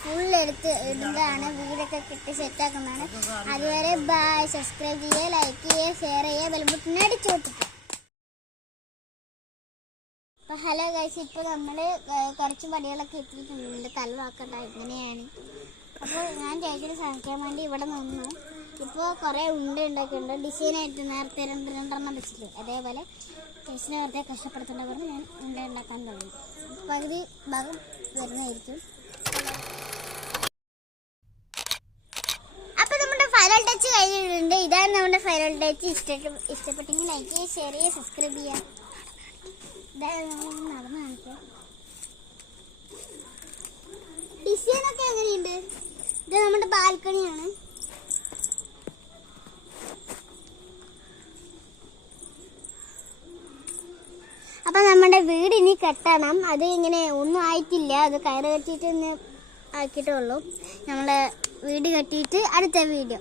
Full എടുത്ത് ഇടുന്നതാണ്, വീടൊക്കെ കിട്ടി സെറ്റാക്കുന്നതാണ്. അതുവരെ ബൈ. സബ്സ്ക്രൈബ് ചെയ്യുക, ലൈക്ക് ചെയ്യുക, ഷെയർ ചെയ്യുക, ബെൽബട്ടൺ അടിച്ചു കൊടുക്കുക. അപ്പോൾ ഹലോ ഗൈസ്, ഇപ്പോൾ നമ്മൾ കുറച്ച് പടികളൊക്കെ എത്തിയിട്ടുണ്ട്. തലവാക്കണ്ട ഇങ്ങനെയാണ്. അപ്പോൾ ഞാൻ ചേച്ചിനെ സഹായിക്കാൻ വേണ്ടി ഇവിടെ നിന്നു. ഇപ്പോൾ കുറേ ഉണ്ടാക്കിയിട്ടുണ്ട്. ഡിസൈനായിട്ട് നേരത്തെ രണ്ടെണ്ണം വെച്ചിട്ട് അതേപോലെ ചേച്ചിനെ വെറുതെ കഷ്ടപ്പെടുത്തേണ്ട പറഞ്ഞ് ഞാൻ ഉണ്ടാക്കാൻ തുടങ്ങി. പകുതി ഭാഗം വരുന്നതായിരിക്കും. അപ്പോൾ നമ്മുടെ ഫൈനൽ ടച്ച് കഴിഞ്ഞിട്ടുണ്ട്. ഇതാണ് നമ്മുടെ ഫൈനൽ ടച്ച്. ഇഷ്ടപ്പെട്ടെങ്കിൽ ലൈക്ക് ചെയ്യുക, ഷെയർ ചെയ്യുക, സബ്സ്ക്രൈബ് ചെയ്യുക. ഇതാണ് നമ്മൾ നടന്ന് കാണിക്കുക. ഡിസൈനൊക്കെ എങ്ങനെയുണ്ട്? ഇത് നമ്മുടെ ബാൽക്കണിയാണ്. അപ്പം നമ്മുടെ വീട് ഇനി കെട്ടണം. അത് ഇങ്ങനെ ഒന്നും ആയിട്ടില്ല. അത് കയറ് കെട്ടിയിട്ട് ഒന്ന് ആക്കിയിട്ടുള്ളൂ. നമ്മളെ വീട് കെട്ടിയിട്ട് അടുത്ത വീഡിയോ.